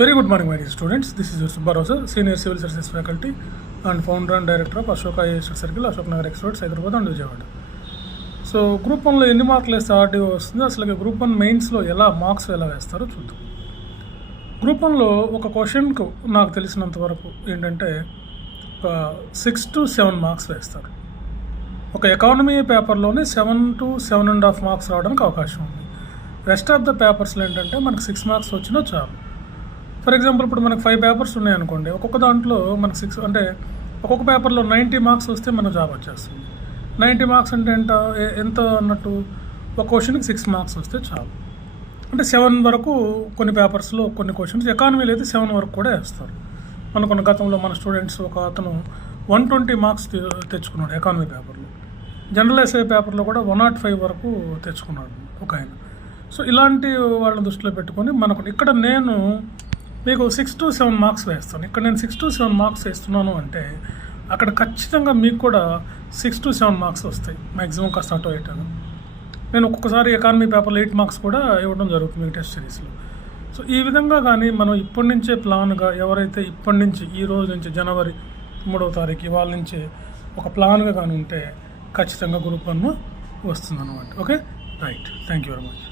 Very good morning my students this is is your Subbarao sir, Senior Civil Services Faculty and Founder and Director of Ashoka Estate Circle, Ashok Hyderabad and Vijayawada so group వన్లో ఎన్ని మార్కులు వేస్తే RDO వస్తుంది? అసలు group one మెయిన్స్లో ఎలా marks ఎలా వేస్తారో చూద్దాం. గ్రూప్ వన్లో ఒక క్వశ్చన్కు నాకు తెలిసినంత వరకు ఏంటంటే ఒక సిక్స్ టు సెవెన్ మార్క్స్ వేస్తారు. ఒక economy పేపర్లోనే seven to seven and half marks రావడానికి అవకాశం ఉంది. రెస్ట్ ఆఫ్ ద పేపర్స్లో ఏంటంటే మనకు సిక్స్ మార్క్స్ వచ్చినా చాలు. ఫర్ ఎగ్జాంపుల్ ఇప్పుడు మనకు ఫైవ్ పేపర్స్ ఉన్నాయనుకోండి ఒక్కొక్క దాంట్లో మనకు సిక్స్ అంటే ఒక్కొక్క పేపర్లో నైంటీ మార్క్స్ వస్తే మన జాబ్ వచ్చేస్తుంది. నైంటీ మార్క్స్ అంటే ఎంత? ఎంత అన్నట్టు? ఒక క్వశ్చన్కి సిక్స్ మార్క్స్ వస్తే చాలు. అంటే సెవెన్ వరకు కొన్ని పేపర్స్లో కొన్ని క్వశ్చన్స్ ఎకానమీలో అయితే సెవెన్ వరకు కూడా వేస్తారు. మనకున్న గతంలో మన స్టూడెంట్స్ ఒక అతను వన్ ట్వంటీ మార్క్స్ తెచ్చుకున్నాడు ఎకానమీ పేపర్లో జనరల్ ఎస్ఐ పేపర్లో కూడా వన్ నాట్ ఫైవ్ వరకు తెచ్చుకున్నాడు ఒక ఆయన. సో ఇలాంటి వాళ్ళని దృష్టిలో పెట్టుకొని మనకు ఇక్కడ నేను మీకు సిక్స్ టు సెవెన్ మార్క్స్ వేస్తాను. ఇక్కడ నేను సిక్స్ టు సెవెన్ మార్క్స్ వేస్తున్నాను అంటే అక్కడ ఖచ్చితంగా మీకు కూడా సిక్స్ టు సెవెన్ మార్క్స్ వస్తాయి. మ్యాక్సిమం కాస్త అటు ఇటు నేను ఒక్కొక్కసారి ఎకానమీ పేపర్లో ఎయిట్ మార్క్స్ కూడా ఇవ్వడం జరుగుతుంది ఈ టెస్ట్ సిరీస్లో సో ఈ విధంగా కానీ మనం ఇప్పటి నుంచే ప్లాన్గా ఎవరైతే ఇప్పటి నుంచి ఈ రోజు నుంచి జనవరి మూడవ తారీఖు ఇవాళ నుంచి ఒక ప్లాన్గా కానీ ఉంటే ఖచ్చితంగా గ్రూప్ వన్ వస్తుంది అనమాట okay right thank you very much